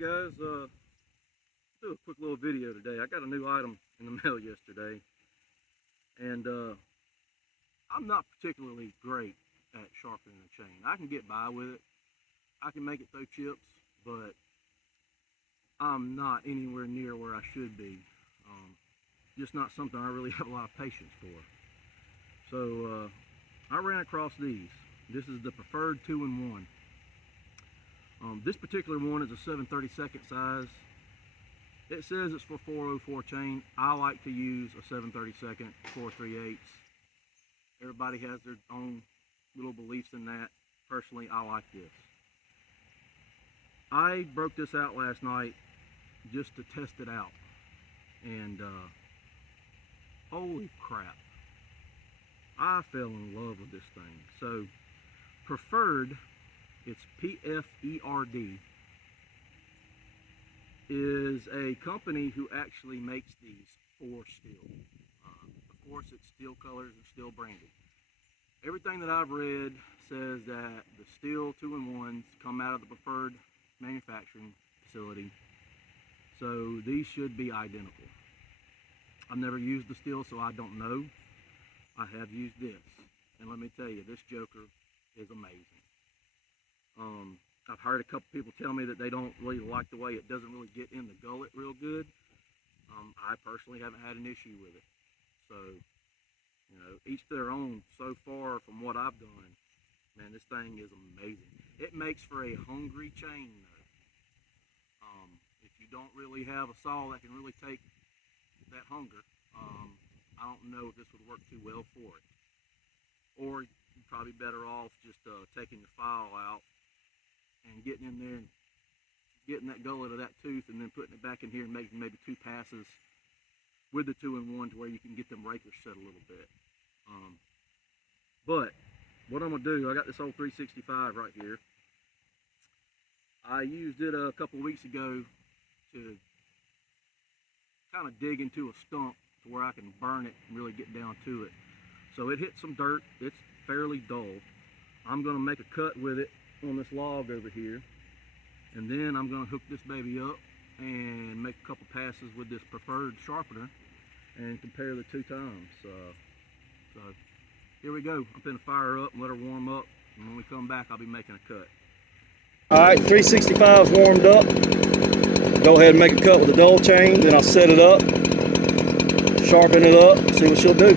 guys. Do a quick little video today. I got a new item in the mail yesterday, and I'm not particularly great at sharpening a chain. I can get by with it. I can make it throw chips, but I'm not anywhere near where I should be. Just not something I really have a lot of patience for. So I ran across these. This is the PFERD 2-in-1. This particular one is a 7/32 size. It says it's for 404 chain. I like to use a 7/32 4/3/8. Everybody has their own little beliefs in that. Personally, I like this. I broke this out last night just to test it out, and holy crap, I fell in love with this thing. So PFERD, it's PFERD, is a company who actually makes these for steel. Of course, it's steel colors and steel branded. Everything that I've read says that the steel 2-in-1s come out of the PFERD manufacturing facility, so these should be identical. I've never used the steel, so I don't know. I have used this, and let me tell you, this joker is amazing. I've heard a couple people tell me that they don't really like the way it doesn't really get in the gullet real good. I personally haven't had an issue with it. So, you know, each to their own. So far from what I've done, man, this thing is amazing. It makes for a hungry chain, though. If you don't really have a saw that can really take that hunger, I don't know if this would work too well for it. Or you're probably better off just taking your file out and getting in there and getting that gullet of that tooth and then putting it back in here and making maybe 2 passes with the 2-in-1 to where you can get them rakers set a little bit. But what I'm going to do, I got this old 365 right here. I used it a couple weeks ago to kind of dig into a stump to where I can burn it and really get down to it. So it hit some dirt. It's fairly dull. I'm going to make a cut with it on this log over here, and then I'm going to hook this baby up and make a couple passes with this PFERD sharpener and compare the 2 times. So here we go. I'm going to fire her up and let her warm up, and when we come back I'll be making a cut. Alright, 365's warmed up. Go ahead and make a cut with the dull chain, then I'll set it up, sharpen it up, see what she'll do.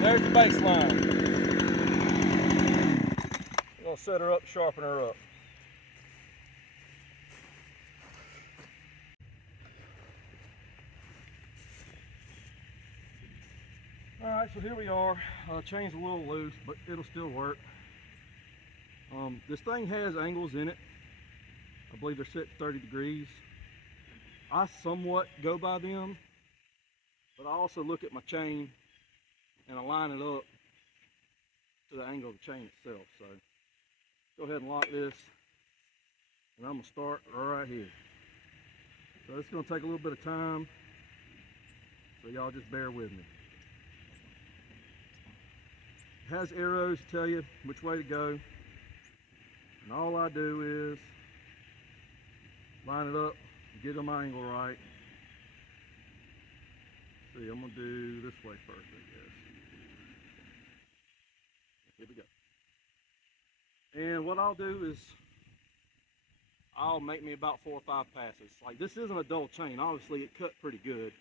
There's the baseline. I'm going to set her up, sharpen her up. Alright, so here we are. Chain's a little loose, but it'll still work. This thing has angles in it. I believe they're set 30 degrees. I somewhat go by them, but I also look at my chain and align it up to the angle of the chain itself. So go ahead and lock this, and I'm going to start right here. So it's going to take a little bit of time, so y'all just bear with me. It has arrows to tell you which way to go, and all I do is line it up, get my angle right. See, I'm going to do this way first, I guess. Here we go. And what I'll do is I'll make me about 4 or 5 passes. Like, this isn't a dull chain. Obviously, it cut pretty good.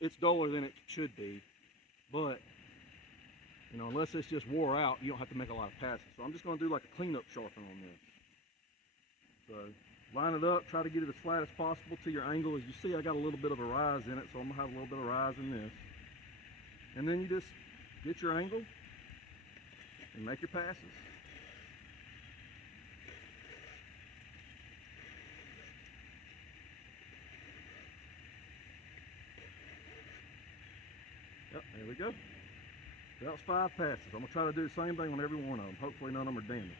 It's duller than it should be, but you know, unless it's just wore out, you don't have to make a lot of passes. So I'm just going to do like a cleanup sharpen on this. So Line it up, try to get it as flat as possible to your angle. As you see, I got a little bit of a rise in it, so I'm gonna have a little bit of rise in this. And then you just get your angle and make your passes. Yep, there we go. That was 5 passes. I'm gonna try to do the same thing on every one of them. Hopefully none of them are damaged.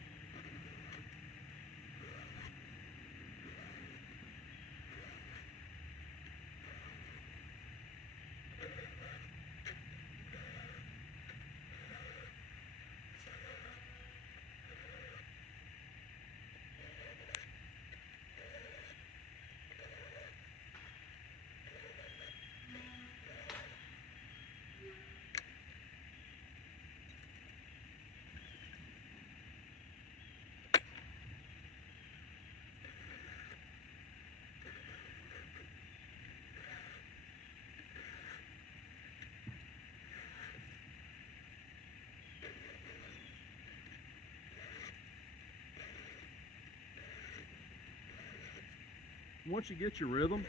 Once you get your rhythm,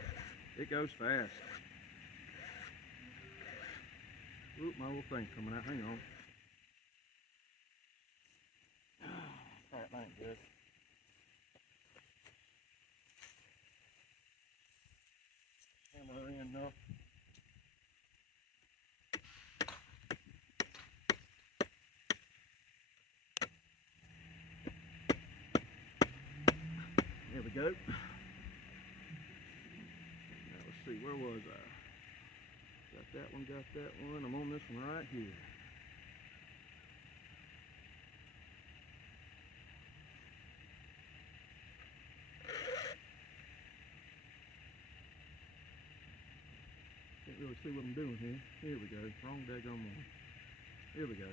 it goes fast. Oop, my little thing's coming out. Hang on. Alright, that ain't good. Hammer in enough. There we go. See, where was I? Got that one, got that one. I'm on this one right here. Can't really see what I'm doing here. Here we go. Wrong daggone one. Here we go.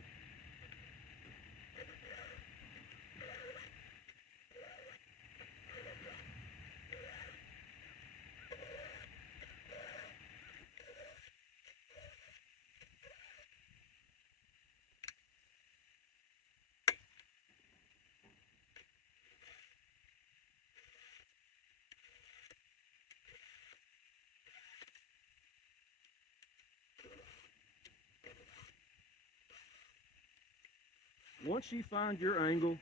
Once you find your angle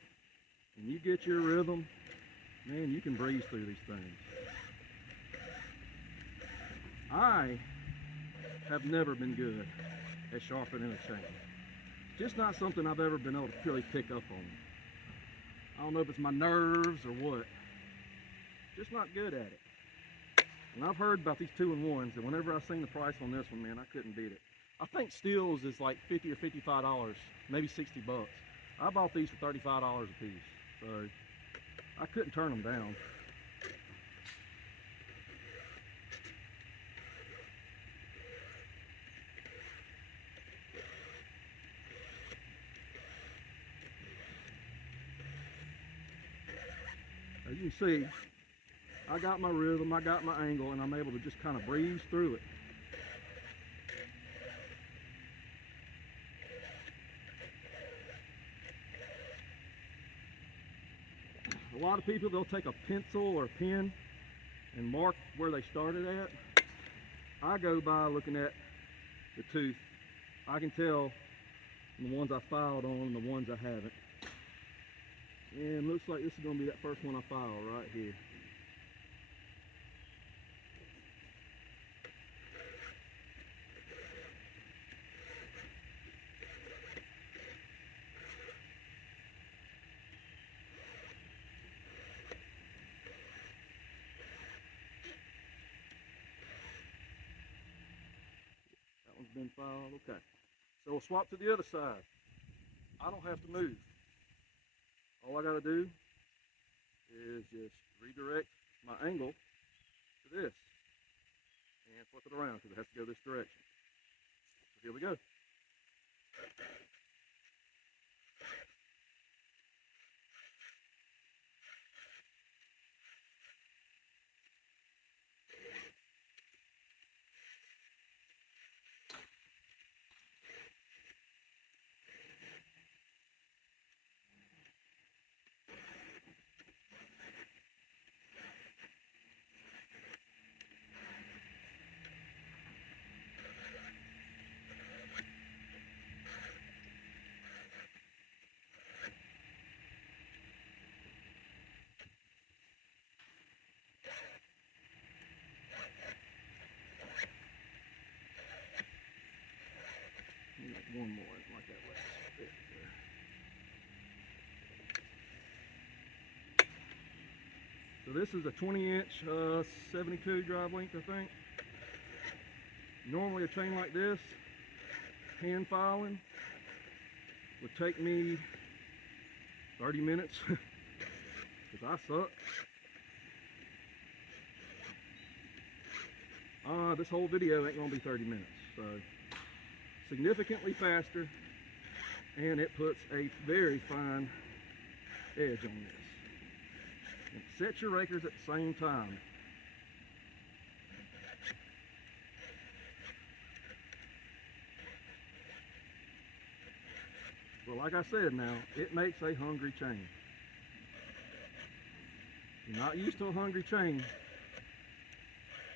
and you get your rhythm, man, you can breeze through these things. I have never been good at sharpening a chain. Just not something I've ever been able to really pick up on. I don't know if it's my nerves or what. Just not good at it. And I've heard about these 2-in-1s, and whenever I seen the price on this one, man, I couldn't beat it. I think Steele's is like $50 or $55, maybe 60 bucks. I bought these for $35 a piece, so I couldn't turn them down. As you can see, I got my rhythm, I got my angle, and I'm able to just kind of breeze through it. A lot of people, they'll take a pencil or a pen and mark where they started at. I go by looking at the tooth. I can tell the ones I filed on and the ones I haven't. And looks like this is going to be that first one I filed right here. Been filed. Okay, so we'll swap to the other side. I don't have to move. All I got to do is just redirect my angle to this and flip it around because it has to go this direction. So here we go. So this is a 20-inch 72 drive length, I think. Normally a chain like this, hand filing, would take me 30 minutes, because I suck. This whole video ain't gonna be 30 minutes, so significantly faster, and it puts a very fine edge on this. And set your rakers at the same time. Well, like I said now, it makes a hungry chain. If you're not used to a hungry chain,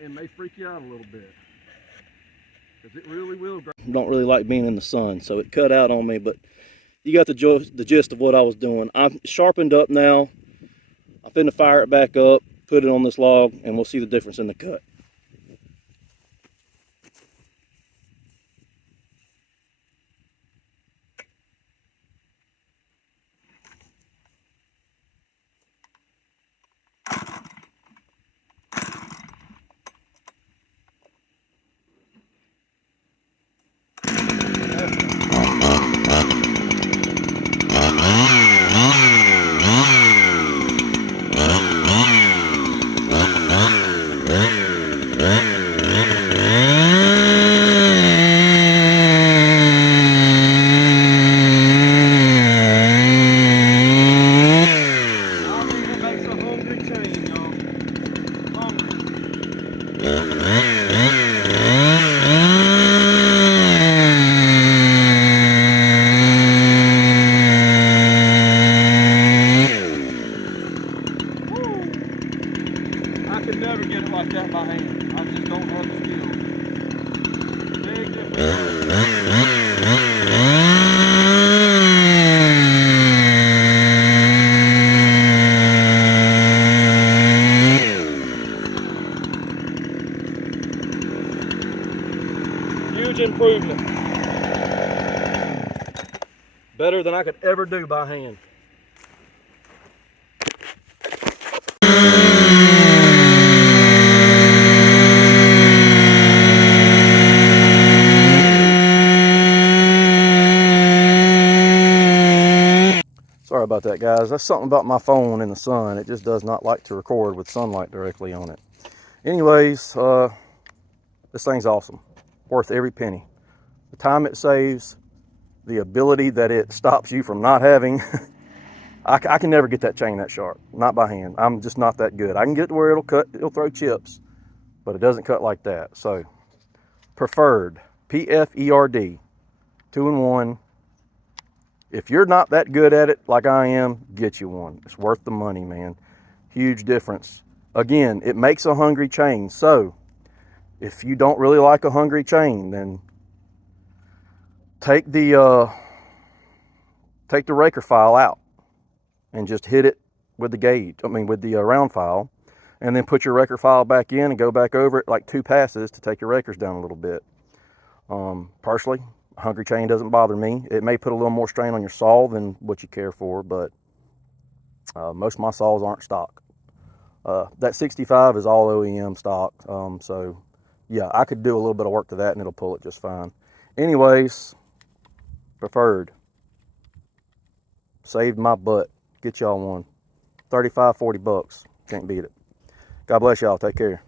it may freak you out a little bit, because it really will. Don't really like being in the sun, so it cut out on me, but you got the gist of what I was doing. I'm sharpened up now. I'm finna fire it back up, put it on this log, and we'll see the difference in the cut. I could never get it like that by hand. I just don't have the skill. Big difference. Huge improvement. Better than I could ever do by hand. Sorry about that, guys. That's something about my phone in the sun. It just does not like to record with sunlight directly on it. Anyways, this thing's awesome. Worth every penny. The time it saves, the ability that it stops you from not having. I can never get that chain that sharp. Not by hand. I'm just not that good. I can get to where it'll throw chips, but it doesn't cut like that. So, PFERD, PFERD, 2-in-1. If you're not that good at it like I am, get you one. It's worth the money, man. Huge difference. Again, it makes a hungry chain. So if you don't really like a hungry chain, then take the raker file out and just hit it with the gauge. With the round file, and then put your raker file back in and go back over it like 2 passes to take your rakers down a little bit. Personally, a hungry chain doesn't bother me. It may put a little more strain on your saw than what you care for, but most of my saws aren't stock. That 65 is all OEM stock, so yeah, I could do a little bit of work to that and it'll pull it just fine. Anyways, PFERD. Saved my butt. Get y'all one. 35, 40 bucks. Can't beat it. God bless y'all. Take care.